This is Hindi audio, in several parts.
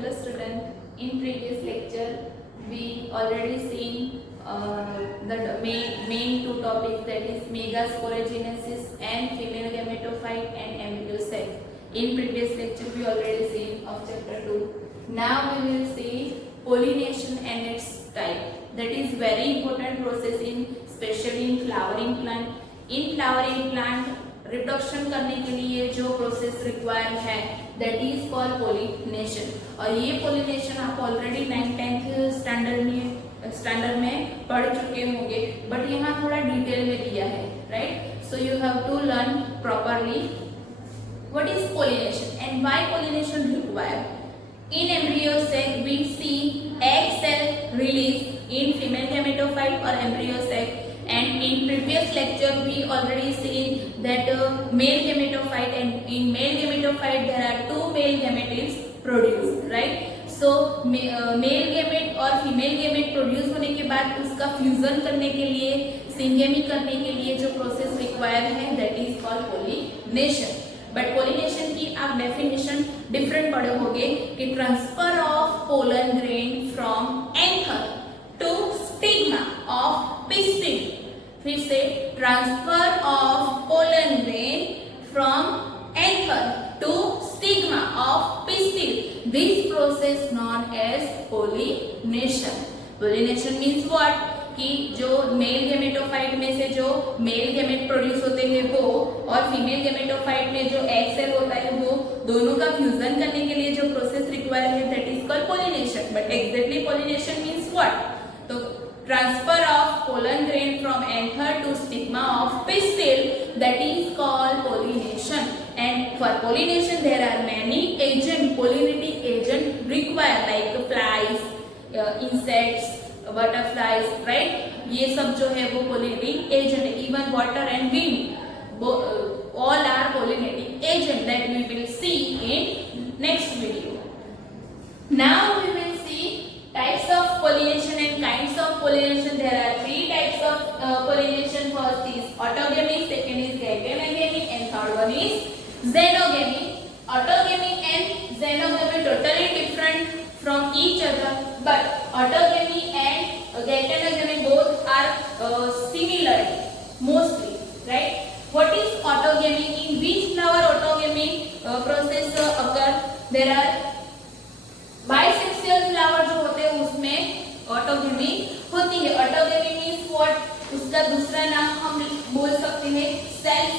hello student. In previous lecture, we already seen the main two topics, that is megasporogenesis and female gametophyte and embryosac. In previous lecture, we already seen of chapter 2. Now we will see pollination and its type. That is very important process in, especially in flowering plant. In flowering plant, reproduction करने के लिए जो प्रोसेस रिक्वायर है दैट इज कॉल्ड पोलिनेशन. और ये पोलिनेशन आप ऑलरेडी 9th-10th स्टैंडर्ड में पढ़ चुके होंगे, बट यहाँ थोड़ा डिटेल में दिया है, right? So you have to learn properly what is pollination and why pollination require. In embryo sac we see egg cell release in female gametophyte or embryo sac, and in previous lecture we already seen that male gametophyte, and in male gametophyte there are two male gametes produced, right? So male gamete और female gamete प्रोड्यूस होने के बाद उसका फ्यूजन करने के लिए, सिंगेमी करने के लिए जो प्रोसेस रिक्वायर है that is called pollination. But pollination की आप डेफिनेशन डिफरेंट पढ़े होंगे कि transfer of pollen grain from anther to stigma of pistil. फिर से transfer of pollen grain from anther to stigma of pistil. This process known as pollination. Pollination means what कि जो मेल गेमेटोफाइट में से जो मेल गेमेट प्रोड्यूस होते हैं वो और फीमेल गेमेटोफाइट में जो एग सेल होता है वो दोनों का फ्यूजन करने के लिए जो प्रोसेस रिक्वायर है that is called pollination. But exactly pollination means what? तो transfer of pollen grain from anther to stigma of pistil, that is called pollination. And for pollination there are many agent, pollinating agent require like flies, insects, butterflies, right? ये सब जो है वो पोलिनेटिंग एजेंट है. Even water and wind all are pollinating agent that we will see in next video. Now we will see types of pollination and kinds of pollination. There are three types of pollination. First is autogamy, second is gametogamy, and third one is xenogamy. Autogamy and xenogamy totally different from each other, but autogamy and gametogamy both are similar mostly, right? What is autogamy? In which flower autogamy process occur? There are bisexual flower जो होते हैं उसमें ऑटोगेमी होती है. Autogamy means what? उसका दूसरा नाम हम बोल सकते हैं self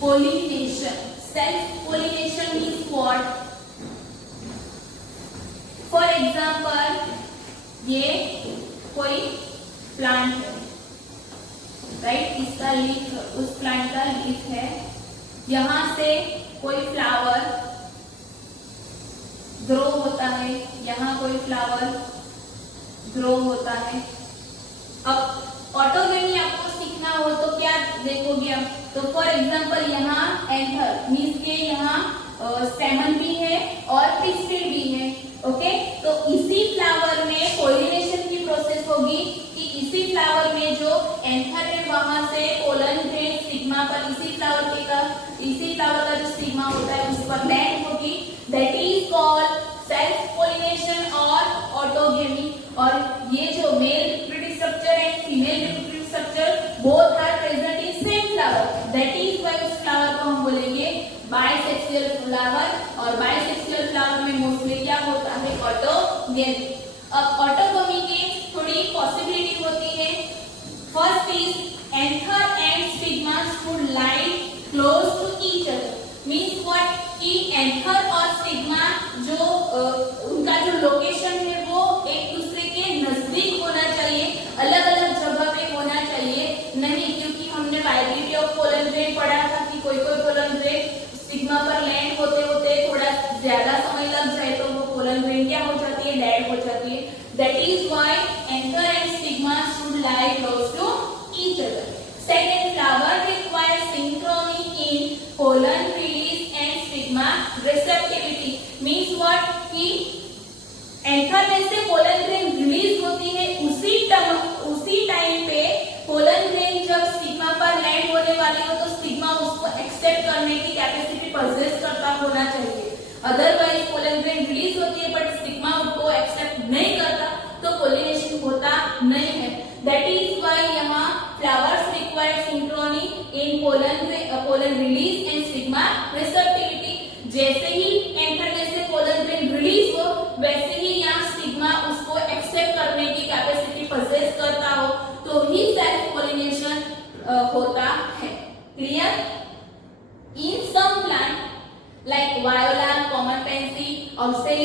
pollination. Self pollination means what? For example ये कोई प्लांट है, राइट? इसका लीफ, उस प्लांट का लीफ है, यहां से कोई फ्लावर ग्रो होता है, यहाँ कोई फ्लावर ग्रो होता है. अब ऑटोगेमी आपको सीखना हो तो क्या देखोगे आप? तो फॉर एग्जांपल यहाँ एंथर मीन्स के यहाँ स्टेमन भी है और पिस्टिल भी है. ओके, तो इसी फ्लावर में पोलिनेशन की प्रोसेस होगी कि इसी फ्लावर में जो एंथर है वहां से पोलन ग्रेन स्टिग्मा पर, इसी फ्लावर का जो स्टिग्मा होता है उस पर लैंड होगी. That is called self pollination और ऑटोगेमी. और ये जो male reproductive structure and female reproductive structure both are present in same flower. That is why उस फ्लावर को हम बोलेंगे बाइसेक्सुअल फ्लावर. और बाइसेक्सुअल फ्लावर में मोस्टली क्या होता है? ऑटोगेमी. अब ऑटोगेमी की थोड़ी पॉसिबिलिटी होती है. First is anther and stigma should lie close to each other. Means what? कि एंथर और स्टिग्मा जो उनका जो लोकेशन है वो एक दूसरे के नजदीक होना चाहिए, अलग अलग जगह पे होना चाहिए नहीं. क्योंकि हमने वाइब्रेटी ऑफ पोलन ग्रेन पढ़ा था कि कोई पोलन ग्रेन स्टिग्मा पर लैंड होते होते थोड़ा ज्यादा समय लग जाए तो वो पोलन ग्रेन क्या हो जाती है? डेड हो जाती है. That is why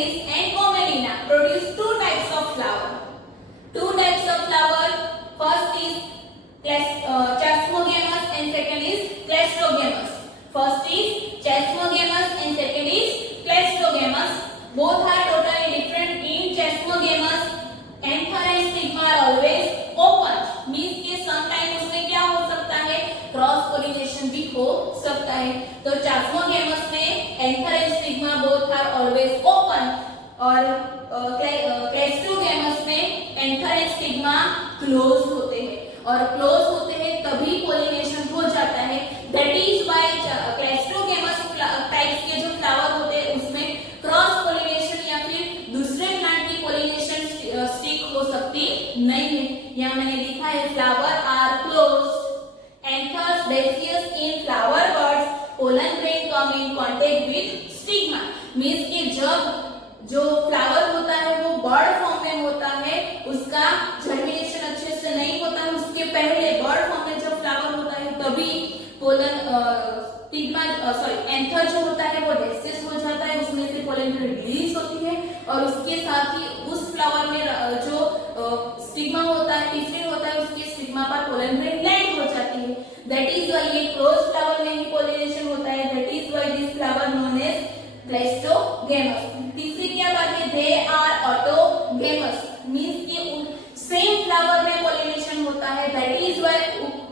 Camellis and Commelina produce two types of flower. Two types of flower. First is Chasmogamous and second is Clastogamous. First is Chasmogamous and second is Clastogamous. Both are totally different. In Chasmogamous, anther and stigma are always open. Means कि sometime उसमें क्या हो सकता है, क्रॉस पोलिनेशन भी हो सकता है. तो Chasmogamous में anther and stigma both are always open. और Clastogamous में anther and stigma closed होते हैं. और क्लोज होते हैं तभी पोलिनेशन हो जाता है. दैट इज व्हाई क्लैस्ट्रोगेमस टाइप्स के जो फ्लावर होते हैं उसमें क्रॉस पोलिनेशन या फिर दूसरे प्लांट की पोलिनेशन स्टिक हो सकती नहीं है. यहाँ मैंने लिखा है flower are closed. Anthers dehisce in flower buds, pollen grain come in contact with stigma. Means कि जब जो फ्लावर होता है वो बर्ड फॉर्म में होता है, उसका जर्मिनेशन अच्छे से नहीं होता है. उसके पहले बर्ड फॉर्म में जब फ्लावर होता है तभी पोलन स्टिग्मा एंथर जो होता है वो डेसियस हो जाता है. उसमें से पोलन रिलीज होती है और उसके साथ ही उस फ्लावर में जो स्टिग्मा होता है, टिश्यू होता है, उसके स्टिग्मा पर पोलन ग्रेन लैंड हो जाती है. दैट इज व्हाई ये क्लोज फ्लावर में ही पोलिनेशन होता है. That is why this flower known as cleistogamous. तीसरी क्या बात है, दे आर ऑटोगेमस. मींस कि सेम फ्लावर में पोलिनेशन होता है. दैट इज व्हाई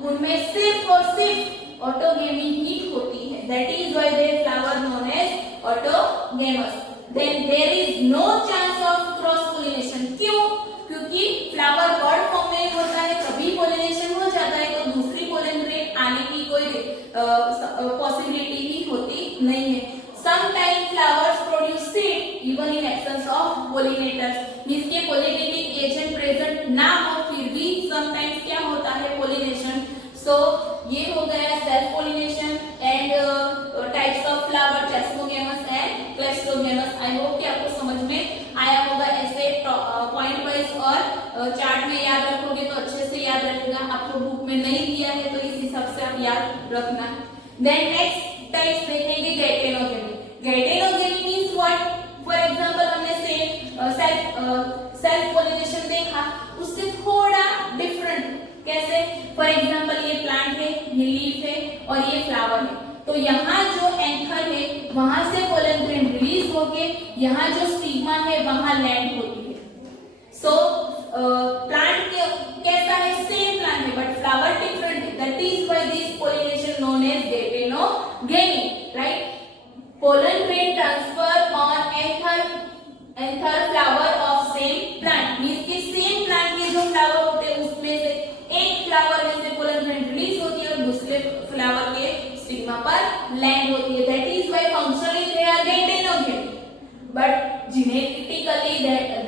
उनमें सिर्फ और सिर्फ ऑटोगेमी ही होती है. That is why they flower known as autogamous. Then there is no chance of cross pollination. क्यों? क्योंकि फ्लावर बर्ड फॉर्म में होता है तभी पोलिनेशन हो जाता है. तो दूसरी पोलन ग्रेन आने की कोई पॉसिबिलिटी ही होती नहीं है. Sometimes flowers produce seed even in absence of pollinators. Means के pollinating agent present ना हो फिर भी sometimes क्या होता है pollination. So ये हो गया self pollination and types of flower Chasmogamous and Clastogamous. I hope कि आपको समझ में आया होगा. ऐसे पॉइंट वाइज और चार्ट में याद रखोगे तो अच्छे से याद रखेगा. आपको बुक में नहीं दिया है तो इस हिसाब से आप याद रखना. Then next टाइप्स देखेंगे गैटेनोगेमी. गैटेनोगेमी मींस व्हाट? फॉर एग्जांपल हमने सेल्फ पोलिनेशन देखा, उससे थोड़ा डिफरेंट. कैसे? फॉर एग्जांपल ये प्लांट है, ये लीफ है और ये फ्लावर है. तो यहाँ जो एंथर है वहां से पोलन ग्रेन रिलीज होके यहाँ जो स्टिग्मा है वहां लैंड होती है. सो प्लांट कैसा है? सेम प्लांट है बट फ्लावर डिफरेंट है. That is why this pollination known as geitonogamy. Right? Pollen grain transfer on anther flower of same plant. Means कि सेम प्लांट के जो फ्लावर होते हैं उसमें से एक फ्लावर में से पोलन ग्रेन रिलीज होती है और दूसरे फ्लावर के स्टिग्मा पर लैंड होती है. That is why functionally they are geitonogamy but genetically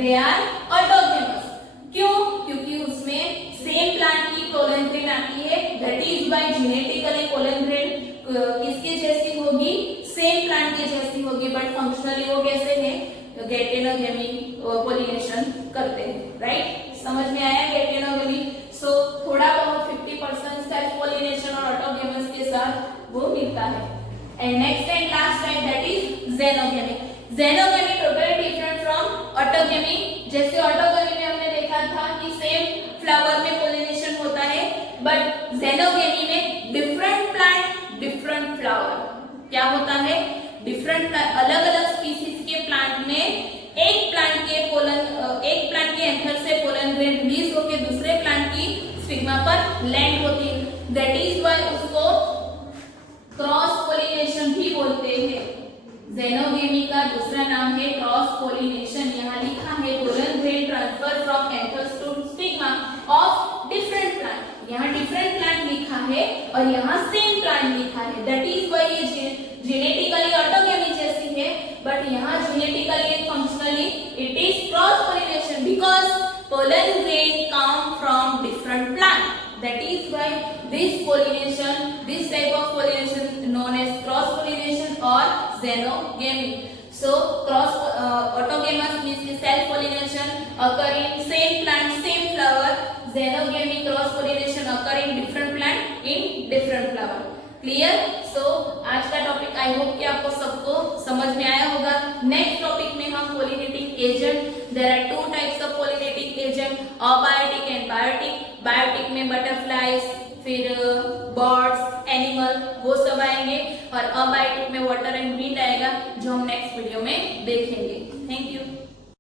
they are autogamous. क्यों? क्योंकि उसमें सेम प्लांट की पोलन ग्रेन आती है. That is why genetically pollen grain किसके जैसी होगी? सेम प्लांट के जैसी होगी बट फंक्शनली वो कैसे है? गैटेनोगेमी पोलिनेशन करते हैं. राइट? समझ में आया गैटेनोगेमी? सो थोड़ा बहुत 50% सेल्फ पोलिनेशन और ऑटोगेमस के साथ वो मिलता है. And next and last type that is xenogamy. Xenogamy totally different from autogamy. जैसे ऑटोगेमी में हमने देखा था कि सेम फ्लावर में पोलिनेशन होता है बट ज़ेनोगेमी में डिफरेंट प्लांट डिफरेंट फ्लावर. क्या होता है? डिफरेंट अलग अलग स्पीसीज के प्लांट में एक प्लांट के एंथर से पोलन ग्रेन रिलीज होकर दूसरे प्लांट की स्टिग्मा पर लैंड होती है. दैट इज व्हाई उसको क्रॉस पोलिनेशन भी बोलते हैं. ज़ेनोगेमी का दूसरा नाम है क्रॉस पोलिनेशन. यहाँ लिखा है pollen grain transfer from anthers to stigma of different plant. यहाँ डिफरेंट प्लांट लिखा है और यहाँ सेम प्लांट लिखा है. दैट इज व्हाई ये जेनेटिकली ऑटोगेमी जैसी है बट यहाँ genetically and functionally it is cross pollination because pollen grain come from different plant. That is why this type of pollination known as cross pollination or xenogamy. So autogamous means self pollination occur in same plant, same flower. Xenogamy cross pollination occur in different plant in different flower. Clear? So आज का टॉपिक आई होप कि आपको सबको समझ में आया होगा। नेक्स्ट टॉपिक में हम pollinating agent, there are two types of pollinating agent, abiotic and biotic. Biotic में बटरफ्लाइज, फिर बर्ड्स, एनिमल, वो सब आएंगे, और अबायोटिक में वाटर एंड मीट आएगा, जो हम नेक्स्ट वीडियो में देखेंगे। Thank you.